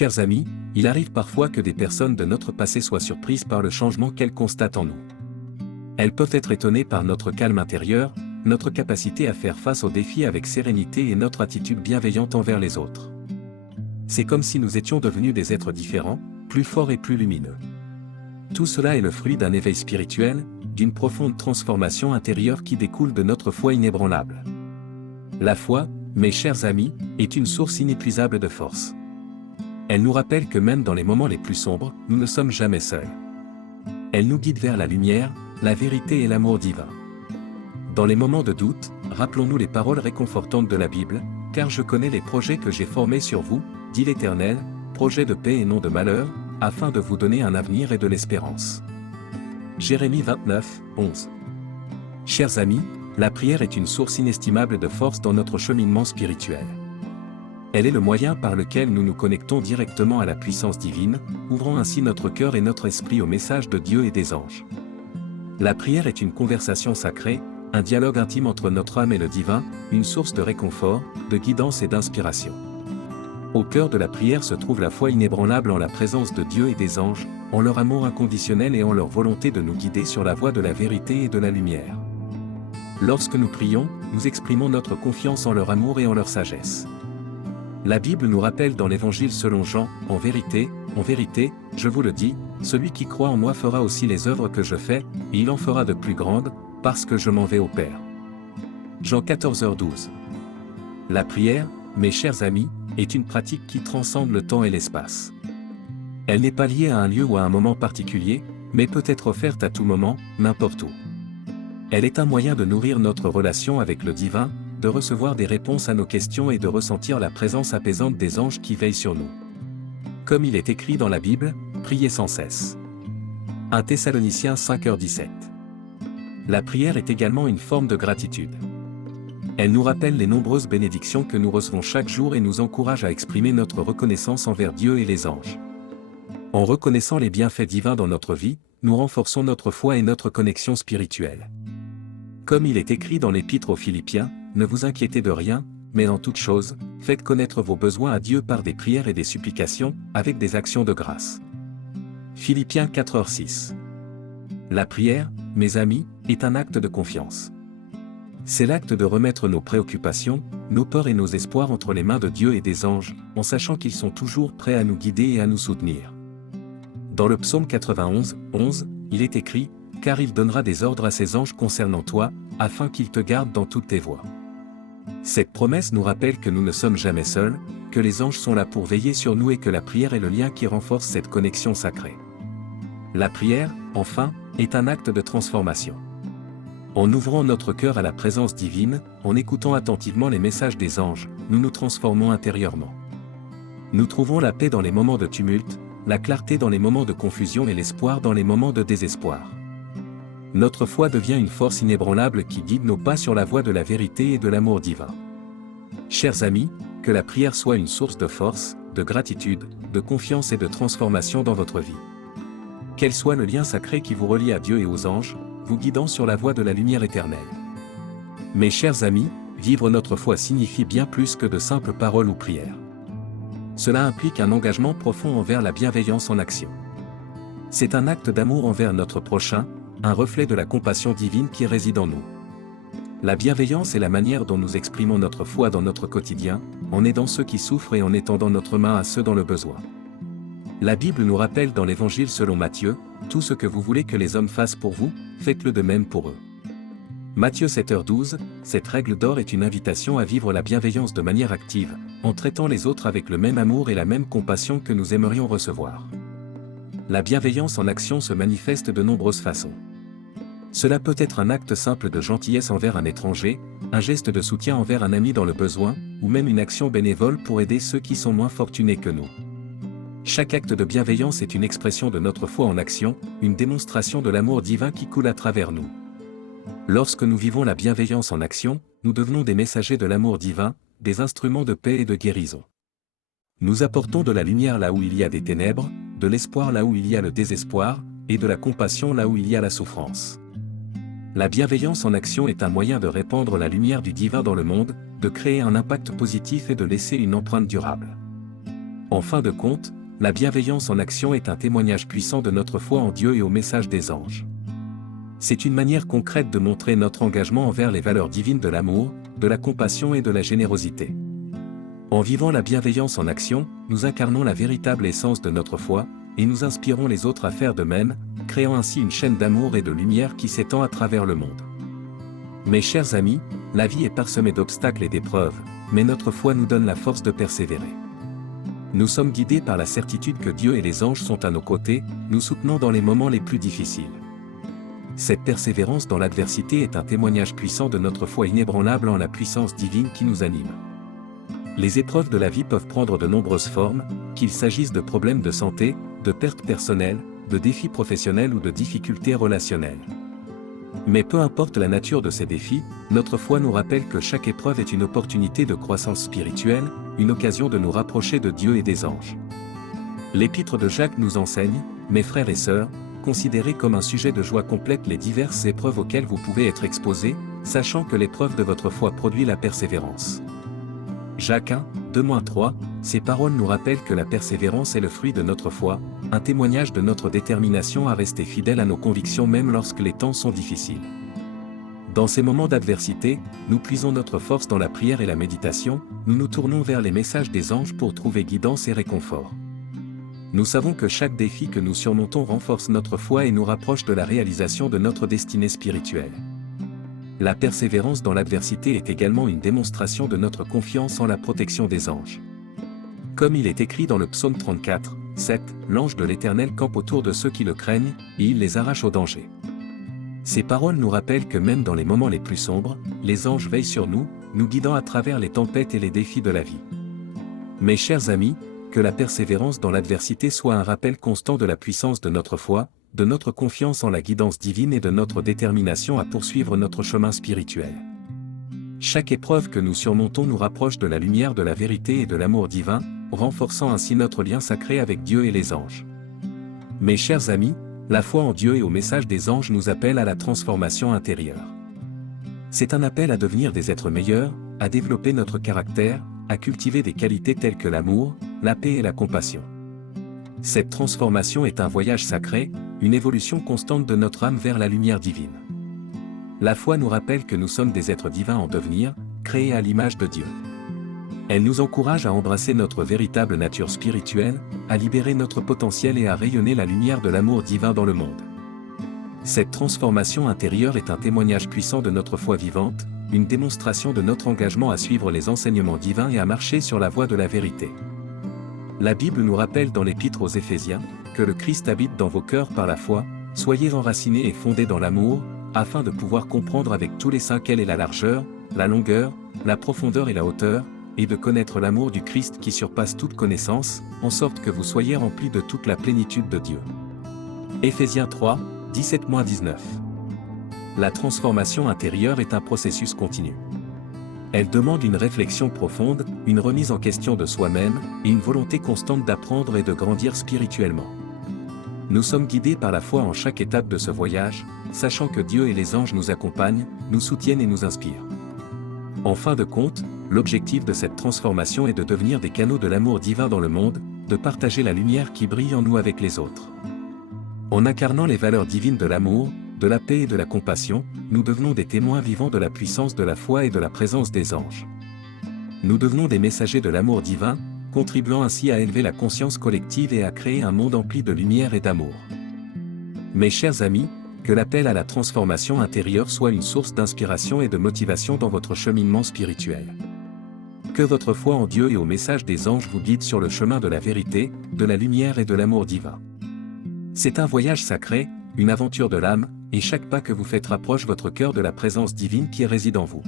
Chers amis, il arrive parfois que des personnes de notre passé soient surprises par le changement qu'elles constatent en nous. Elles peuvent être étonnées par notre calme intérieur, notre capacité à faire face aux défis avec sérénité et notre attitude bienveillante envers les autres. C'est comme si nous étions devenus des êtres différents, plus forts et plus lumineux. Tout cela est le fruit d'un éveil spirituel, d'une profonde transformation intérieure qui découle de notre foi inébranlable. La foi, mes chers amis, est une source inépuisable de force. Elle nous rappelle que même dans les moments les plus sombres, nous ne sommes jamais seuls. Elle nous guide vers la lumière, la vérité et l'amour divin. Dans les moments de doute, rappelons-nous les paroles réconfortantes de la Bible, « Car je connais les projets que j'ai formés sur vous, dit l'Éternel, projets de paix et non de malheur, afin de vous donner un avenir et de l'espérance. » Jérémie 29, 11. Chers amis, la prière est une source inestimable de force dans notre cheminement spirituel. Elle est le moyen par lequel nous nous connectons directement à la puissance divine, ouvrant ainsi notre cœur et notre esprit au message de Dieu et des anges. La prière est une conversation sacrée, un dialogue intime entre notre âme et le divin, une source de réconfort, de guidance et d'inspiration. Au cœur de la prière se trouve la foi inébranlable en la présence de Dieu et des anges, en leur amour inconditionnel et en leur volonté de nous guider sur la voie de la vérité et de la lumière. Lorsque nous prions, nous exprimons notre confiance en leur amour et en leur sagesse. La Bible nous rappelle dans l'Évangile selon Jean, « En vérité, je vous le dis, celui qui croit en moi fera aussi les œuvres que je fais, et il en fera de plus grandes, parce que je m'en vais au Père. » Jean 14h12. La prière, mes chers amis, est une pratique qui transcende le temps et l'espace. Elle n'est pas liée à un lieu ou à un moment particulier, mais peut être offerte à tout moment, n'importe où. Elle est un moyen de nourrir notre relation avec le divin, de recevoir des réponses à nos questions et de ressentir la présence apaisante des anges qui veillent sur nous. Comme il est écrit dans la Bible, priez sans cesse. 1 Thessaloniciens 5h17. La prière est également une forme de gratitude. Elle nous rappelle les nombreuses bénédictions que nous recevons chaque jour et nous encourage à exprimer notre reconnaissance envers Dieu et les anges. En reconnaissant les bienfaits divins dans notre vie, nous renforçons notre foi et notre connexion spirituelle. Comme il est écrit dans l'Épître aux Philippiens, ne vous inquiétez de rien, mais en toute chose, faites connaître vos besoins à Dieu par des prières et des supplications, avec des actions de grâce. Philippiens 4h6. La prière, mes amis, est un acte de confiance. C'est l'acte de remettre nos préoccupations, nos peurs et nos espoirs entre les mains de Dieu et des anges, en sachant qu'ils sont toujours prêts à nous guider et à nous soutenir. Dans le psaume 91, 11, il est écrit, « Car il donnera des ordres à ses anges concernant toi, afin qu'ils te gardent dans toutes tes voies. » Cette promesse nous rappelle que nous ne sommes jamais seuls, que les anges sont là pour veiller sur nous et que la prière est le lien qui renforce cette connexion sacrée. La prière, enfin, est un acte de transformation. En ouvrant notre cœur à la présence divine, en écoutant attentivement les messages des anges, nous nous transformons intérieurement. Nous trouvons la paix dans les moments de tumulte, la clarté dans les moments de confusion et l'espoir dans les moments de désespoir. Notre foi devient une force inébranlable qui guide nos pas sur la voie de la vérité et de l'amour divin. Chers amis, que la prière soit une source de force, de gratitude, de confiance et de transformation dans votre vie. Quel soit le lien sacré qui vous relie à Dieu et aux anges, vous guidant sur la voie de la lumière éternelle. Mes chers amis, vivre notre foi signifie bien plus que de simples paroles ou prières. Cela implique un engagement profond envers la bienveillance en action. C'est un acte d'amour envers notre prochain, un reflet de la compassion divine qui réside en nous. La bienveillance est la manière dont nous exprimons notre foi dans notre quotidien, en aidant ceux qui souffrent et en étendant notre main à ceux dans le besoin. La Bible nous rappelle dans l'Évangile selon Matthieu, « Tout ce que vous voulez que les hommes fassent pour vous, faites-le de même pour eux. » Matthieu 7h12, cette règle d'or est une invitation à vivre la bienveillance de manière active, en traitant les autres avec le même amour et la même compassion que nous aimerions recevoir. La bienveillance en action se manifeste de nombreuses façons. Cela peut être un acte simple de gentillesse envers un étranger, un geste de soutien envers un ami dans le besoin, ou même une action bénévole pour aider ceux qui sont moins fortunés que nous. Chaque acte de bienveillance est une expression de notre foi en action, une démonstration de l'amour divin qui coule à travers nous. Lorsque nous vivons la bienveillance en action, nous devenons des messagers de l'amour divin, des instruments de paix et de guérison. Nous apportons de la lumière là où il y a des ténèbres, de l'espoir là où il y a le désespoir, et de la compassion là où il y a la souffrance. La bienveillance en action est un moyen de répandre la lumière du divin dans le monde, de créer un impact positif et de laisser une empreinte durable. En fin de compte, la bienveillance en action est un témoignage puissant de notre foi en Dieu et au message des anges. C'est une manière concrète de montrer notre engagement envers les valeurs divines de l'amour, de la compassion et de la générosité. En vivant la bienveillance en action, nous incarnons la véritable essence de notre foi, et nous inspirons les autres à faire de même, créant ainsi une chaîne d'amour et de lumière qui s'étend à travers le monde. Mes chers amis, la vie est parsemée d'obstacles et d'épreuves, mais notre foi nous donne la force de persévérer. Nous sommes guidés par la certitude que Dieu et les anges sont à nos côtés, nous soutenant dans les moments les plus difficiles. Cette persévérance dans l'adversité est un témoignage puissant de notre foi inébranlable en la puissance divine qui nous anime. Les épreuves de la vie peuvent prendre de nombreuses formes, qu'il s'agisse de problèmes de santé, de pertes personnelles, de défis professionnels ou de difficultés relationnelles. Mais peu importe la nature de ces défis, notre foi nous rappelle que chaque épreuve est une opportunité de croissance spirituelle, une occasion de nous rapprocher de Dieu et des anges. L'épître de Jacques nous enseigne, mes frères et sœurs, considérez comme un sujet de joie complète les diverses épreuves auxquelles vous pouvez être exposés, sachant que l'épreuve de votre foi produit la persévérance. Jacques 1, 2-3, ces paroles nous rappellent que la persévérance est le fruit de notre foi, un témoignage de notre détermination à rester fidèles à nos convictions même lorsque les temps sont difficiles. Dans ces moments d'adversité, nous puisons notre force dans la prière et la méditation, nous nous tournons vers les messages des anges pour trouver guidance et réconfort. Nous savons que chaque défi que nous surmontons renforce notre foi et nous rapproche de la réalisation de notre destinée spirituelle. La persévérance dans l'adversité est également une démonstration de notre confiance en la protection des anges. Comme il est écrit dans le psaume 34, 7, l'ange de l'Éternel campe autour de ceux qui le craignent, et il les arrache au danger. Ces paroles nous rappellent que même dans les moments les plus sombres, les anges veillent sur nous, nous guidant à travers les tempêtes et les défis de la vie. Mes chers amis, que la persévérance dans l'adversité soit un rappel constant de la puissance de notre foi, de notre confiance en la guidance divine et de notre détermination à poursuivre notre chemin spirituel. Chaque épreuve que nous surmontons nous rapproche de la lumière de la vérité et de l'amour divin, renforçant ainsi notre lien sacré avec Dieu et les anges. Mes chers amis, la foi en Dieu et au message des anges nous appelle à la transformation intérieure. C'est un appel à devenir des êtres meilleurs, à développer notre caractère, à cultiver des qualités telles que l'amour, la paix et la compassion. Cette transformation est un voyage sacré, une évolution constante de notre âme vers la lumière divine. La foi nous rappelle que nous sommes des êtres divins en devenir, créés à l'image de Dieu. Elle nous encourage à embrasser notre véritable nature spirituelle, à libérer notre potentiel et à rayonner la lumière de l'amour divin dans le monde. Cette transformation intérieure est un témoignage puissant de notre foi vivante, une démonstration de notre engagement à suivre les enseignements divins et à marcher sur la voie de la vérité. La Bible nous rappelle dans l'Épître aux Éphésiens, que le Christ habite dans vos cœurs par la foi, soyez enracinés et fondés dans l'amour, afin de pouvoir comprendre avec tous les saints quelle est la largeur, la longueur, la profondeur et la hauteur, et de connaître l'amour du Christ qui surpasse toute connaissance, en sorte que vous soyez remplis de toute la plénitude de Dieu. Éphésiens 3, 17-19. La transformation intérieure est un processus continu. Elle demande une réflexion profonde, une remise en question de soi-même, et une volonté constante d'apprendre et de grandir spirituellement. Nous sommes guidés par la foi en chaque étape de ce voyage, sachant que Dieu et les anges nous accompagnent, nous soutiennent et nous inspirent. En fin de compte, l'objectif de cette transformation est de devenir des canaux de l'amour divin dans le monde, de partager la lumière qui brille en nous avec les autres. En incarnant les valeurs divines de l'amour, de la paix et de la compassion, nous devenons des témoins vivants de la puissance de la foi et de la présence des anges. Nous devenons des messagers de l'amour divin, contribuant ainsi à élever la conscience collective et à créer un monde empli de lumière et d'amour. Mes chers amis, que l'appel à la transformation intérieure soit une source d'inspiration et de motivation dans votre cheminement spirituel. Que votre foi en Dieu et au message des anges vous guide sur le chemin de la vérité, de la lumière et de l'amour divin. C'est un voyage sacré, une aventure de l'âme, et chaque pas que vous faites rapproche votre cœur de la présence divine qui réside en vous.